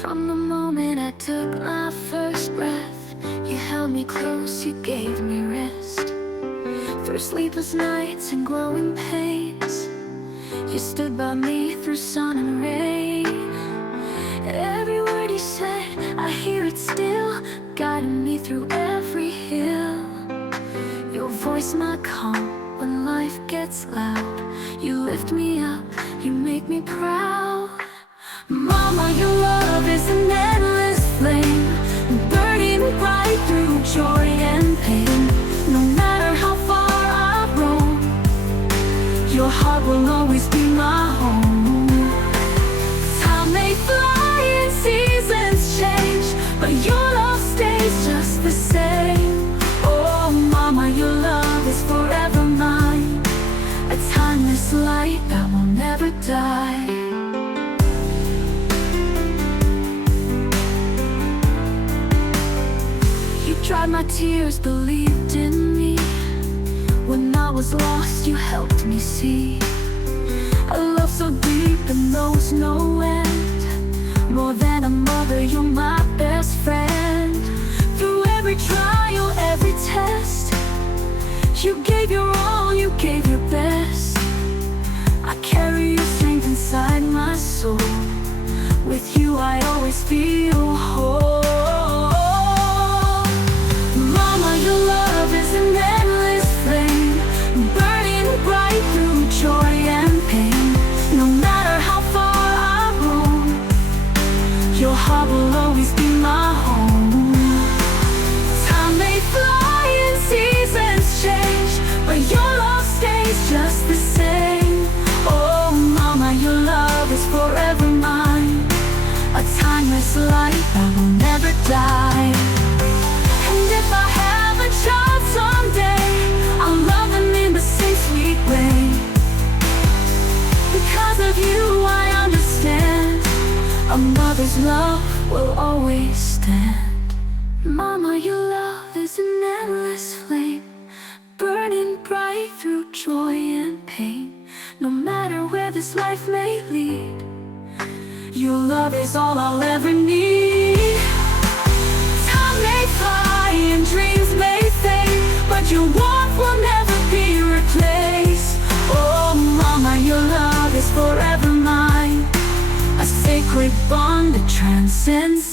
From the moment I took my first breath, you held me close, you gave me rest. Through sleepless nights and growing pains, you stood by me through sun and rain. And every word you said, I hear it still, guiding me through every hill. Your voice my calm when life gets loud. You lift me up, you make me proud. Mama, your love is an endless flame, burning bright through joy and pain. No matter how far I roam, your heart will always be my home. Time may fly and seasons change, but your love stays just the same. Oh mama, your love is forever mine, a timeless light that will never die. Dried my tears, believed in me. When I was lost, you helped me see a love so deep and knows no end. More than a mother, you're my best friend. Through every trial, every test, you gave your all, you gave your best. I carry your strength inside my soul. With you I always feel whole. Your love is an endless flame, burning bright through joy and pain. No matter how far I roam, your heart will always be my home. Time may fly and seasons change, but your love stays just the same. Oh mama, your love is forever mine, a timeless light that will never die. And if I have a child someday, I'll love them in the same sweet way. Because of you I understand, a mother's love will always stand. Mama, your love is an endless flame, burning bright through joy and pain. No matter where this life may lead, your love is all I'll ever need. Time may fly and dreams may fade, but your warmth will never be replaced. Oh mama, your love is forever mine, a sacred bond that transcends